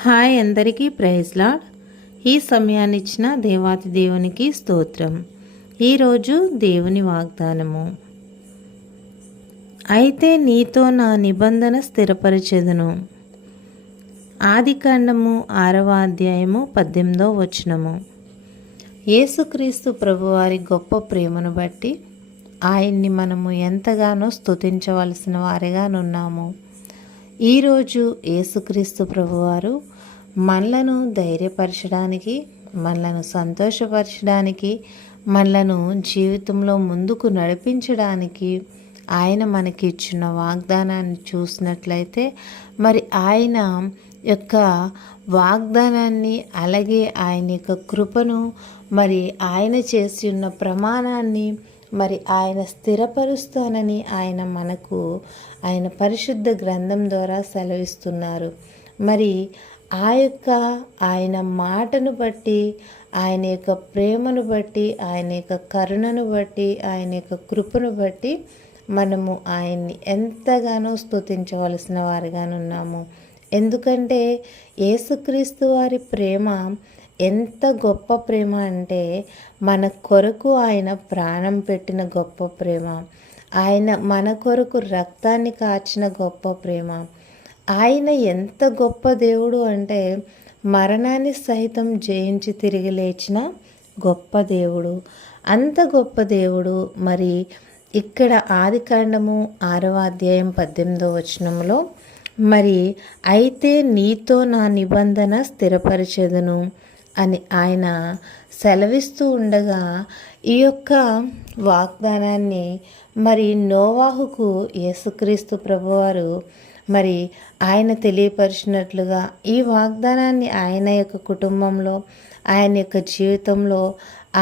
Hi అందరికీ praise lord. ఈ సమయాన్ని ఇచ్చిన దేవాతి దేవునికి స్తోత్రం. ఈరోజు దేవుని వాగ్దానము. అయితే నీతో నా నిబంధన స్థిరపరిచెదను. ఆదికాండము 6వ అధ్యాయము 18వ వచనము. యేసుక్రీస్తు ప్రభువారి గొప్ప ప్రేమను బట్టి ఆయన్ని మనము ఎంతగానో స్తుతించవలసిన వారిగానున్నాము. ఈరోజు యేసుక్రీస్తు ప్రభువారు మనలను ధైర్యపరచడానికి, మనలను సంతోషపరచడానికి, మనలను జీవితంలో ముందుకు నడిపించడానికి ఆయన మనకి ఇచ్చిన వాగ్దానాన్ని చూసినట్లయితే మరి ఆయన యొక్క వాగ్దానాన్ని, అలాగే ఆయన యొక్క కృపను, మరి ఆయన చేసి ఉన్న ప్రమాణాన్ని మరి ఆయన స్థిరపరుస్తానని ఆయన పరిశుద్ధ గ్రంథం ద్వారా సెలవిస్తున్నారు. మరి ఆయన మాటను బట్టి, ఆయన యొక్క ప్రేమను బట్టి, ఆయన యొక్క కరుణను బట్టి, ఆయన యొక్క కృపను బట్టి మనము ఆయన్ని ఎంతగానో స్తుతించవలసిన వారిగానున్నాము. ఎందుకంటే యేసుక్రీస్తు వారి ప్రేమ ఎంత గొప్ప ప్రేమ అంటే మన కొరకు ఆయన ప్రాణం పెట్టిన గొప్ప ప్రేమ, ఆయన మన కొరకు రక్తాన్ని కార్చిన గొప్ప ప్రేమ. ఆయన ఎంత గొప్ప దేవుడు అంటే మరణాన్ని సైతం జయించి తిరిగి లేచిన గొప్ప దేవుడు. అంత గొప్ప దేవుడు. మరి ఇక్కడ ఆదికాండము 6వ అధ్యాయం 18వ వచనంలో మరి అయితే నీతో నా నిబంధన స్థిరపరిచెదను అని ఆయన సెలవిస్తూ ఉండగా ఈ యొక్క వాగ్దానాన్ని మరి నోవాహుకు యేసుక్రీస్తు ప్రభువారు మరి ఆయన తెలియపరిచినట్లుగా ఈ వాగ్దానాన్ని ఆయన యొక్క కుటుంబంలో, ఆయన యొక్క జీవితంలో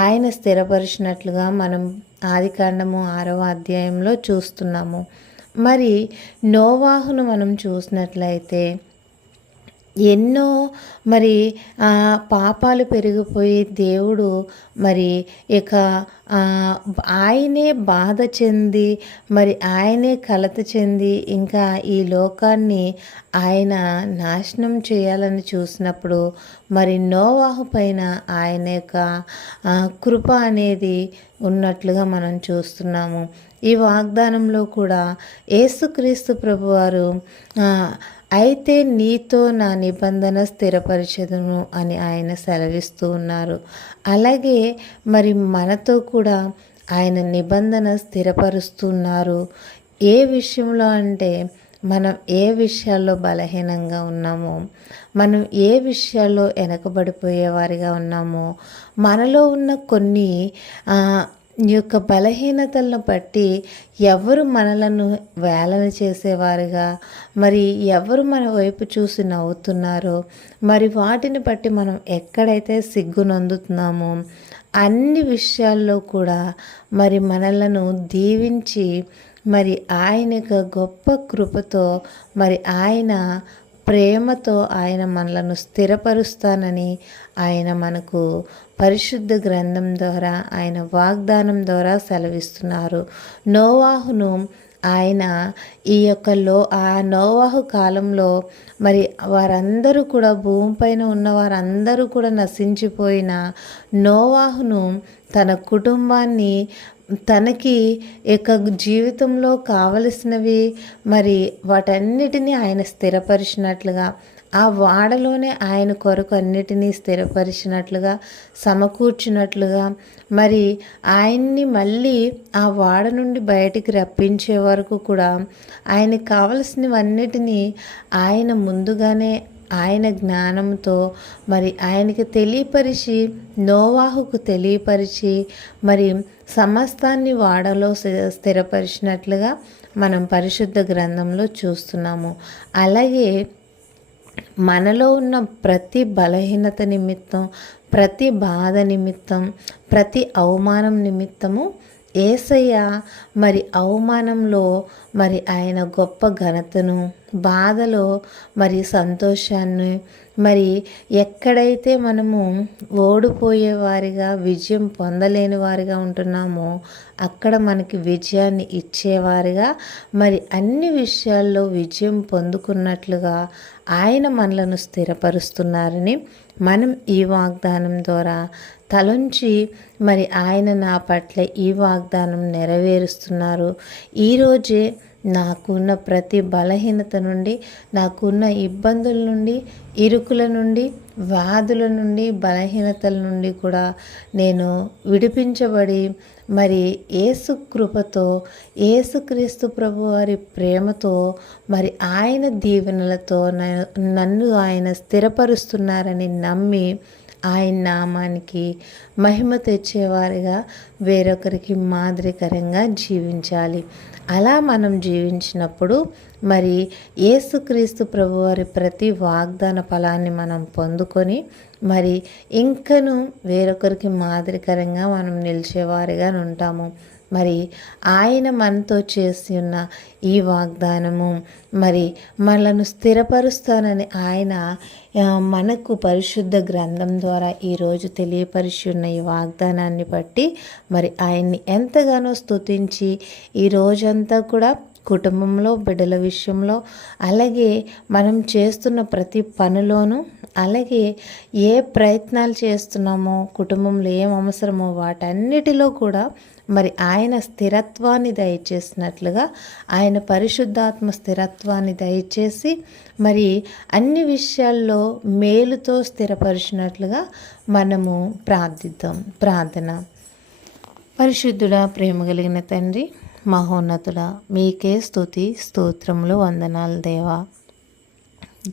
ఆయన స్థిరపరిచినట్లుగా మనం ఆదికాండము 6వ అధ్యాయంలో చూస్తున్నాము. మరి నోవాహును మనం చూసినట్లయితే ఎన్నో మరి పాపాలు పెరిగిపోయి దేవుడు మరి ఇక ఆయనే బాధ చెంది, మరి ఆయనే కలత చెంది ఇంకా ఈ లోకాన్ని ఆయన నాశనం చేయాలని చూసినప్పుడు మరి నోవాహు పైన ఆయన యొక్క కృప అనేది ఉన్నట్లుగా మనం చూస్తున్నాము. ఈ వాగ్దానంలో కూడా యేసుక్రీస్తు ప్రభువారు అయితే నీతో నా నిబంధన స్థిరపరిచెదను అని ఆయన సెలవిస్తూ ఉన్నారు. అలాగే మరి మనతో కూడా ఆయన నిబంధన స్థిరపరుస్తున్నారు. ఏ విషయంలో అంటే మనం ఏ విషయాల్లో బలహీనంగా ఉన్నామో, మనం ఏ విషయాల్లో వెనకబడిపోయేవారిగా ఉన్నామో, మనలో ఉన్న కొన్ని ఈ యొక్క బలహీనతలను బట్టి ఎవరు మనలను వేలన చేసేవారుగా, మరి ఎవరు మన వైపు చూసి నవ్వుతున్నారో, మరి వాటిని బట్టి మనం ఎక్కడైతే సిగ్గునందుతున్నామో అన్ని విషయాల్లో కూడా మరి మనలను దీవించి మరి ఆయన యొక్క గొప్ప కృపతో మరి ఆయన ప్రేమతో ఆయన మనలను స్థిరపరుస్తానని ఆయన మనకు పరిశుద్ధ గ్రంథం ద్వారా, ఆయన వాగ్దానం ద్వారా సెలవిస్తున్నారు. నోవాహును ఆయన ఈ యొక్క నోవాహు కాలంలో మరి వారందరూ కూడా భూమిపైన ఉన్న వారందరూ కూడా నశించిపోయిన నోవాహును తన కుటుంబాన్ని తనకి యొక్క జీవితంలో కావలసినవి మరి వాటన్నిటినీ ఆయన స్థిరపరిచినట్లుగా, ఆ వాడలోనే ఆయన కొరకు అన్నిటినీ స్థిరపరిచినట్లుగా, సమకూర్చినట్లుగా, మరి ఆయన్ని మళ్ళీ ఆ వాడ నుండి బయటికి రప్పించే వరకు కూడా ఆయనకు కావలసినవన్నిటినీ ఆయన ముందుగానే ఆయన జ్ఞానంతో మరి ఆయనకి తెలియపరిచి, నోవాహుకు తెలియపరిచి మరి సమస్తాన్ని వాడలో స్థిరపరిచినట్లుగా మనం పరిశుద్ధ గ్రంథంలో చూస్తున్నాము. అలాగే మనలో ఉన్న ప్రతి బలహీనత నిమిత్తం, ప్రతి బాధ నిమిత్తం, ప్రతి అవమానం నిమిత్తము యేసయ్య మరి అవమానంలో మరి ఆయన గొప్ప ఘనతను, బాధలో మరి సంతోషాన్ని, మరి ఎక్కడైతే మనము ఓడిపోయేవారిగా, విజయం పొందలేని వారిగా ఉంటున్నామో అక్కడ మనకి విజయాన్ని ఇచ్చేవారిగా, మరి అన్ని విషయాల్లో విజయం పొందుకున్నట్లుగా ఆయన మనలను స్థిరపరుస్తున్నారని మనం ఈ వాగ్దానం ద్వారా తలంచి మరి ఆయన నా పట్ల ఈ వాగ్దానం నెరవేరుస్తున్నారు. ఈరోజే నాకున్న ప్రతి బలహీనత నుండి, నాకున్న ఇబ్బందుల నుండి, ఇరుకుల నుండి, వ్యాధుల నుండి, బలహీనతల నుండి కూడా నేను విడిపించబడి మరి యేసు కృపతో, యేసుక్రీస్తు ప్రభు వారి ప్రేమతో, మరి ఆయన దీవెనలతో నన్ను ఆయన స్థిరపరుస్తున్నారని నమ్మి ఆయన నామానికి మహిమ తెచ్చేవారిగా, వేరొకరికి మాదిరికరంగా జీవించాలి. అలా మనం జీవించినప్పుడు మరి యేసుక్రీస్తు ప్రభువారి ప్రతి వాగ్దాన ఫలాన్ని మనం పొందుకొని మరి ఇంకను వేరొకరికి మాదిరికరంగా మనం నిలిచేవారిగా ఉంటాము. మరి ఆయన మనతో చేసి ఉన్న ఈ వాగ్దానము మరి మనలను స్థిరపరుస్తానని ఆయన మనకు పరిశుద్ధ గ్రంథం ద్వారా ఈరోజు తెలియపరిచి ఉన్న ఈ వాగ్దానాన్ని బట్టి మరి ఆయన్ని ఎంతగానో స్తుతించి ఈ రోజంతా కూడా కుటుంబంలో, బిడ్డల విషయంలో, అలాగే మనం చేస్తున్న ప్రతి పనిలోనూ, అలాగే ఏ ప్రయత్నాలు చేస్తున్నామో, కుటుంబంలో ఏం అవసరమో వాటన్నిటిలో కూడా మరి ఆయన స్థిరత్వాన్ని దయచేసినట్లుగా, ఆయన పరిశుద్ధాత్మ స్థిరత్వాన్ని దయచేసి మరి అన్ని విషయాల్లో మేలుతో స్థిరపరిచినట్లుగా మనము ప్రార్థిద్దాం. ప్రార్థన. పరిశుద్ధుడా, ప్రేమ కలిగిన తండ్రి, మహోన్నతుడా, మీకే స్తుతి స్తోత్రములు, వందనాలు దేవా.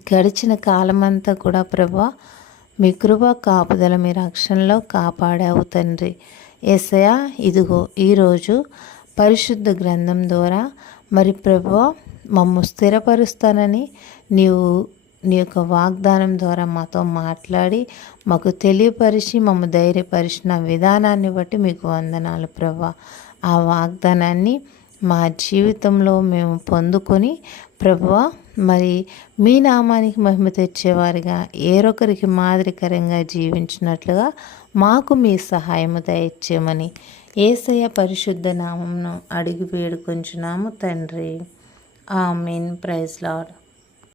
గడిచిన కాలమంతా కూడా ప్రభా మీ కృప కాపుదల, మీ రక్షణలో కాపాడావు తండ్రి. యేసయ్యా, ఇదిగో ఈరోజు పరిశుద్ధ గ్రంథం ద్వారా మరి ప్రభువా మమ్ము స్థిరపరుస్తానని నీ యొక్క వాగ్దానం ద్వారా మాతో మాట్లాడి మాకు తెలియపరిచి మమ్ము ధైర్యపరిచిన విధానాన్ని బట్టి మీకు వందనాలు ప్రభువా. ఆ వాగ్దానాన్ని మా జీవితంలో మేము పొందుకొని ప్రభువా మరి మీ నామానికి మహిమ తెచ్చేవారిగా, ఏరొకరికి మాదిరికరంగా జీవించినట్లుగా మాకు మీ సహాయము దయచేయమని యేసయ్య పరిశుద్ధ నామమును అడిగి వేడుకొంచున్నాము తండ్రి. ఆమేన్. Praise lord.